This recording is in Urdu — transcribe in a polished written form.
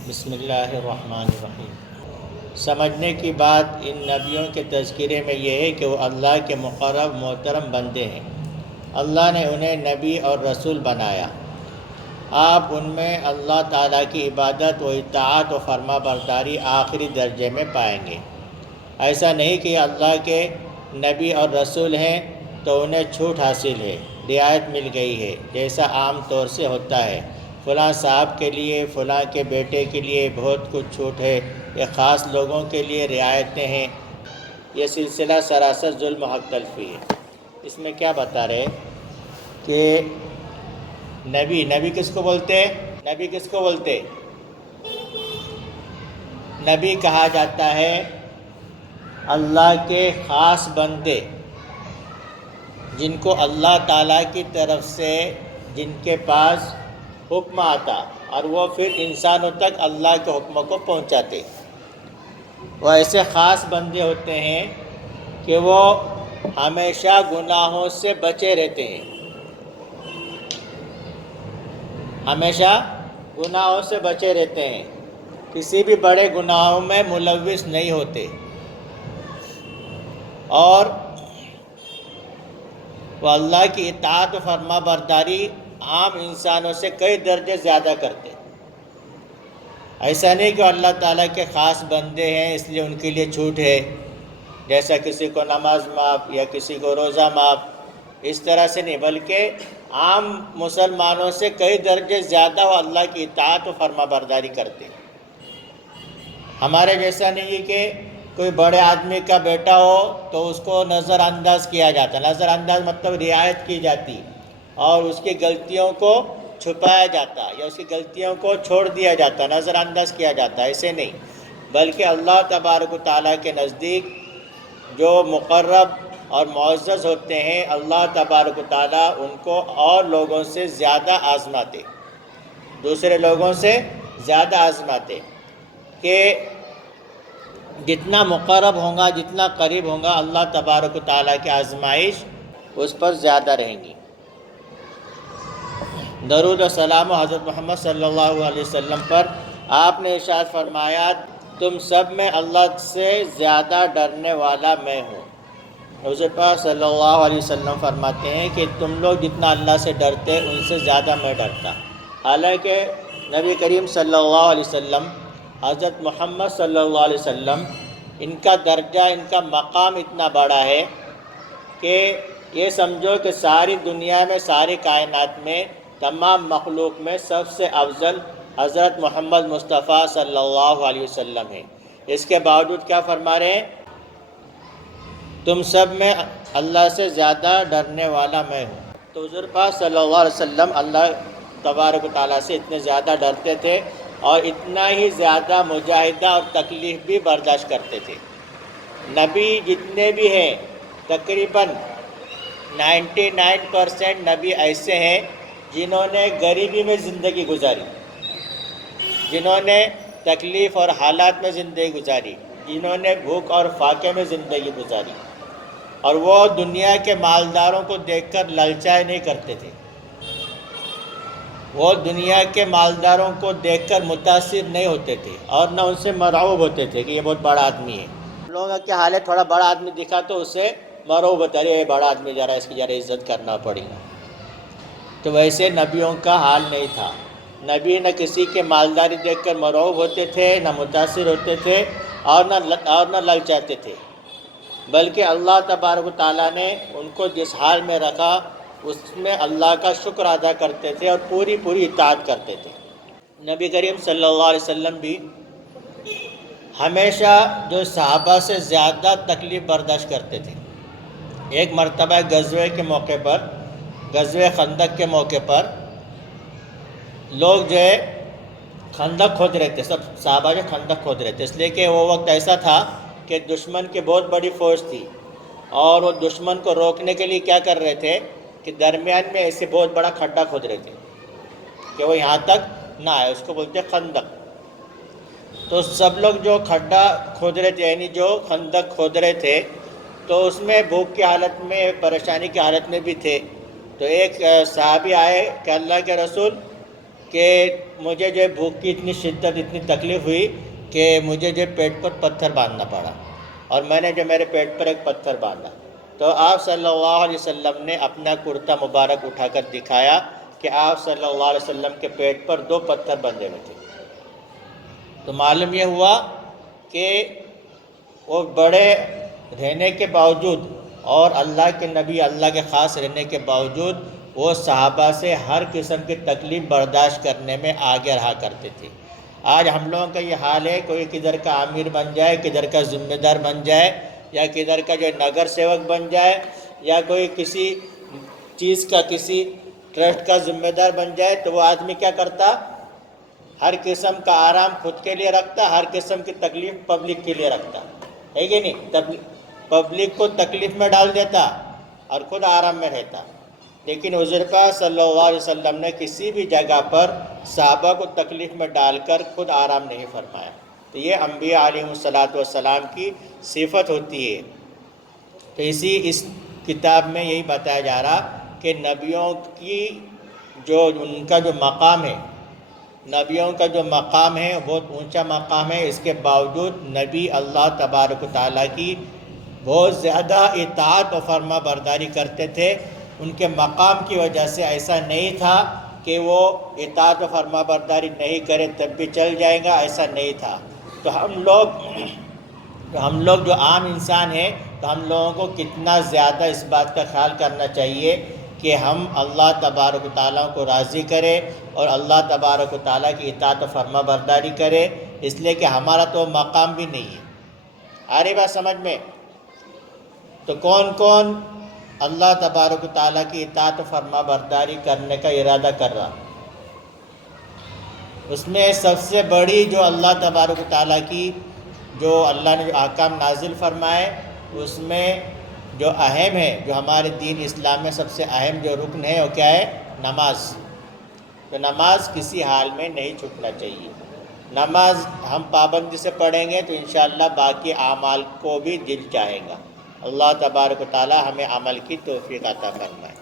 بسم اللہ الرحمن الرحیم۔ سمجھنے کی بات ان نبیوں کے تذکرے میں یہ ہے کہ وہ اللہ کے مقرب محترم بندے ہیں۔ اللہ نے انہیں نبی اور رسول بنایا۔ آپ ان میں اللہ تعالیٰ کی عبادت و اطاعت و فرما برداری آخری درجے میں پائیں گے۔ ایسا نہیں کہ اللہ کے نبی اور رسول ہیں تو انہیں چھوٹ حاصل ہے، رعایت مل گئی ہے، جیسا عام طور سے ہوتا ہے۔ فلاں صاحب کے لیے، فلاں کے بیٹے کے لیے بہت کچھ چھوٹ ہے، یہ خاص لوگوں کے لیے رعایتیں ہیں۔ یہ سلسلہ سراسر ظلم و حق تلفی ہے۔ اس میں کیا بتا رہے کہ نبی کس کو بولتے؟ نبی کس کو بولتے؟ نبی کہا جاتا ہے اللہ کے خاص بندے، جن کو اللہ تعالیٰ کی طرف سے جن کے پاس حکم آتا اور وہ پھر انسانوں تک اللہ کے حکموں کو پہنچاتے۔ وہ ایسے خاص بندے ہوتے ہیں کہ وہ ہمیشہ گناہوں سے بچے رہتے ہیں، ہمیشہ گناہوں سے بچے رہتے ہیں، کسی بھی بڑے گناہوں میں ملوث نہیں ہوتے، اور وہ اللہ کی اطاعت و فرما برداری عام انسانوں سے کئی درجے زیادہ کرتے۔ ایسا نہیں کہ اللہ تعالیٰ کے خاص بندے ہیں اس لیے ان کے لیے چھوٹ ہے، جیسا کسی کو نماز معاف یا کسی کو روزہ معاف، اس طرح سے نہیں، بلکہ عام مسلمانوں سے کئی درجے زیادہ وہ اللہ کی اطاعت و فرما برداری کرتے۔ ہمارے جیسا نہیں ہے کہ کوئی بڑے آدمی کا بیٹا ہو تو اس کو نظر انداز کیا جاتا، نظر انداز مطلب رعایت کی جاتی، اور اس کی غلطیوں کو چھپایا جاتا یا اس کی غلطیوں کو چھوڑ دیا جاتا، نظر انداز کیا جاتا، ایسے نہیں، بلکہ اللہ تبارک و تعالیٰ کے نزدیک جو مقرب اور معزز ہوتے ہیں، اللہ تبارک و تعالیٰ ان کو اور لوگوں سے زیادہ آزماتے، دوسرے لوگوں سے زیادہ آزماتے، کہ جتنا مقرب ہوں گا، جتنا قریب ہوں گا، اللہ تبارک و تعالیٰ کی آزمائش اس پر زیادہ رہیں گی۔ درود و سلام حضرت محمد صلی اللہ علیہ وسلم پر۔ آپ نے ارشاد فرمایا تم سب میں اللہ سے زیادہ ڈرنے والا میں ہوں۔ حضور پاک صلی اللہ علیہ وسلم فرماتے ہیں کہ تم لوگ جتنا اللہ سے ڈرتے ان سے زیادہ میں ڈرتا۔ حالانکہ نبی کریم صلی اللہ علیہ وسلم، حضرت محمد صلی اللہ علیہ وسلم، ان کا درجہ، ان کا مقام اتنا بڑا ہے کہ یہ سمجھو کہ ساری دنیا میں، ساری کائنات میں، تمام مخلوق میں سب سے افضل حضرت محمد مصطفیٰ صلی اللہ علیہ وسلم ہے۔ اس کے باوجود کیا فرما رہے ہیں؟ تم سب میں اللہ سے زیادہ ڈرنے والا میں ہوں۔ تو حضور پاک صلی اللہ علیہ وسلم اللہ تبارک و تعالیٰ سے اتنے زیادہ ڈرتے تھے اور اتنا ہی زیادہ مجاہدہ اور تکلیف بھی برداشت کرتے تھے۔ نبی جتنے بھی ہیں، تقریباً 99% نبی ایسے ہیں جنہوں نے غریبی میں زندگی گزاری، جنہوں نے تکلیف اور حالات میں زندگی گزاری، جنہوں نے بھوک اور فاقے میں زندگی گزاری، اور وہ دنیا کے مالداروں کو دیکھ کر للچائے نہیں کرتے تھے، وہ دنیا کے مالداروں کو دیکھ کر متاثر نہیں ہوتے تھے اور نہ ان سے مرعوب ہوتے تھے کہ یہ بہت بڑا آدمی ہے۔ لوگوں کے حالت تھوڑا بڑا آدمی دکھا تو اسے مرعوب ہوتا ہے، یہ بڑا آدمی ذرا اس کی ذرا عزت کرنا پڑے گا۔ تو ویسے نبیوں کا حال نہیں تھا۔ نبی نہ کسی کے مالداری دیکھ کر مرعوب ہوتے تھے، نہ متاثر ہوتے تھے، اور نہ للچاتے تھے، بلکہ اللہ تبارک و تعالیٰ نے ان کو جس حال میں رکھا اس میں اللہ کا شکر ادا کرتے تھے اور پوری اطاعت کرتے تھے۔ نبی کریم صلی اللہ علیہ وسلم بھی ہمیشہ جو صحابہ سے زیادہ تکلیف برداشت کرتے تھے۔ ایک مرتبہ غزوے کے موقع پر، غزوہ خندق کے موقع پر، لوگ جو ہے خندق کھود رہے تھے، سب صحابہ جو خندق کھود رہے تھے، اس لیے کہ وہ وقت ایسا تھا کہ دشمن کی بہت بڑی فوج تھی، اور وہ دشمن کو روکنے کے لیے کیا کر رہے تھے کہ درمیان میں ایسے بہت بڑا کھڈا کھود رہے تھے کہ وہ یہاں تک نہ آئے، اس کو بولتے ہیں خندق۔ تو سب لوگ جو کھڈا کھود رہے تھے، یعنی جو خندق کھود رہے تھے، تو اس میں بھوک کی حالت میں، پریشانی کی حالت میں بھی تھے۔ تو ایک صحابی آئے کہ اللہ کے رسول کہ مجھے جو بھوک کی اتنی شدت، اتنی تکلیف ہوئی کہ مجھے جو پیٹ پر پتھر باندھنا پڑا، اور میں نے جو میرے پیٹ پر ایک پتھر باندھا، تو آپ صلی اللہ علیہ وسلم نے اپنا کرتا مبارک اٹھا کر دکھایا کہ آپ صلی اللہ علیہ وسلم کے پیٹ پر 2 پتھر بندھے ہوئے تھے۔ تو معلوم یہ ہوا کہ وہ بڑے رہنے کے باوجود اور اللہ کے نبی، اللہ کے خاص رہنے کے باوجود وہ صحابہ سے ہر قسم کی تکلیف برداشت کرنے میں آگے رہا کرتے تھے۔ آج ہم لوگوں کا یہ حال ہے، کوئی کدھر کا امیر بن جائے، کدھر کا ذمہ دار بن جائے، یا کدھر کا جو نگر سیوک بن جائے، یا کوئی کسی چیز کا، کسی ٹرسٹ کا ذمہ دار بن جائے، تو وہ آدمی کیا کرتا؟ ہر قسم کا آرام خود کے لیے رکھتا، ہر قسم کی تکلیف پبلک کے لیے رکھتا، ہے کہ نہیں؟ پبلک کو تکلیف میں ڈال دیتا اور خود آرام میں رہتا۔ لیکن حضور پاک صلی اللہ علیہ وسلم نے کسی بھی جگہ پر صحابہ کو تکلیف میں ڈال کر خود آرام نہیں فرمایا۔ تو یہ انبیاء علیہ السلام کی صفت ہوتی ہے۔ تو اس کتاب میں یہی بتایا جا رہا کہ نبیوں کی ان کا جو مقام ہے، نبیوں کا جو مقام ہے بہت اونچا مقام ہے، اس کے باوجود نبی اللہ تبارک و تعالیٰ کی بہت زیادہ اطاعت و فرما برداری کرتے تھے۔ ان کے مقام کی وجہ سے ایسا نہیں تھا کہ وہ اطاعت و فرما برداری نہیں کرے تب بھی چل جائے گا، ایسا نہیں تھا۔ تو ہم لوگ جو عام انسان ہیں، تو ہم لوگوں کو کتنا زیادہ اس بات کا خیال کرنا چاہیے کہ ہم اللہ تبارک و تعالیٰ کو راضی کریں اور اللہ تبارک و تعالیٰ کی اطاعت و فرما برداری کریں، اس لیے کہ ہمارا تو مقام بھی نہیں ہے۔ آ رہی بات سمجھ میں؟ تو کون کون اللہ تبارک و تعالیٰ کی اطاعت و فرما برداری کرنے کا ارادہ کر رہا؟ اس میں سب سے بڑی جو اللہ تبارک و تعالیٰ کی جو اللہ نے جو احکام نازل فرمائے، اس میں جو اہم ہے، جو ہمارے دین اسلام میں سب سے اہم جو رکن ہے، وہ کیا ہے؟ نماز۔ تو نماز کسی حال میں نہیں چھوٹنا چاہیے۔ نماز ہم پابندی سے پڑھیں گے تو انشاءاللہ باقی اعمال کو بھی دل چاہے گا۔ اللہ تبارک و تعالی ہمیں عمل کی توفیق عطا فرمائے۔